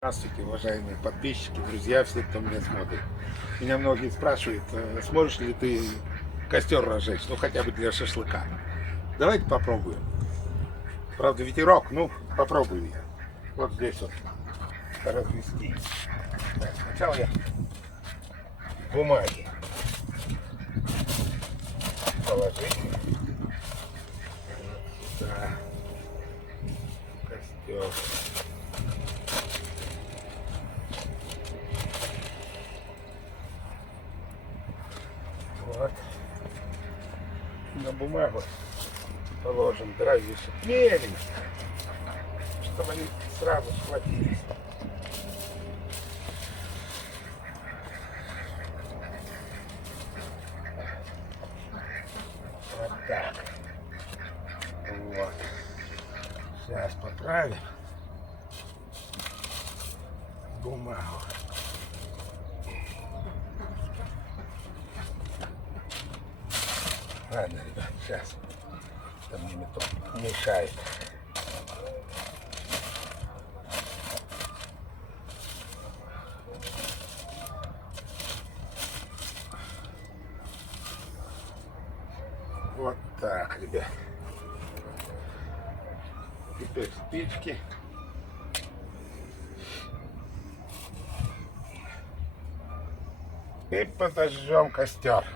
Здравствуйте, уважаемые подписчики, друзья, все, кто меня смотрит. Меня многие спрашивают, сможешь ли ты костер разжечь, ну хотя бы для шашлыка. Давайте попробуем. Правда, ветерок, ну попробую я. Вот здесь вот развести. Так, сначала я бумаги положить. Да. Костер. Вот. На бумагу положим дровишек меленько, чтобы они сразу схватились. Вот так. Вот. Сейчас поправим бумагу. Ладно, ребят, сейчас. Это мне тут мешает. Вот так, ребят. Теперь спички. И подожжем костер.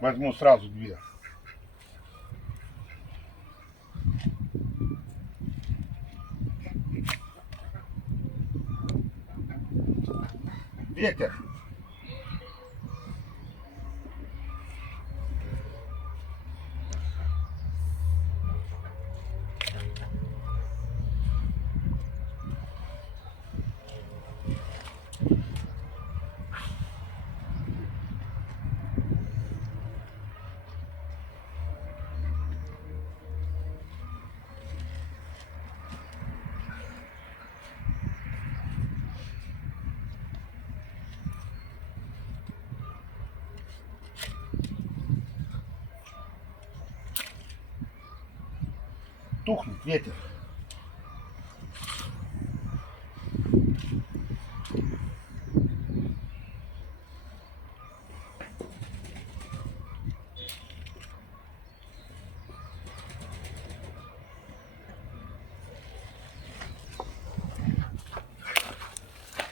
Возьму сразу две. Ветер. Тухнет ветер.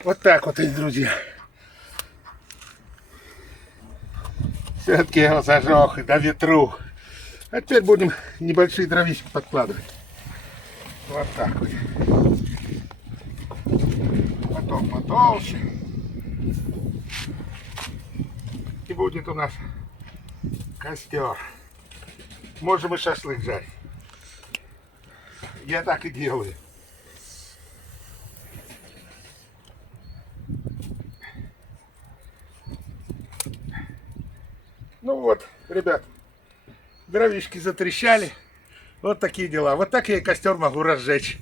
Вот так вот, друзья. Все-таки я его зажег до ветру. А теперь будем небольшие дровишки подкладывать. Вот так вот. Потом потолще. И будет у нас костер. Можем и шашлык жарить. Я так и делаю. Ну вот, ребят, дровишки затрещали. Вот такие дела. Вот так я и костер могу разжечь.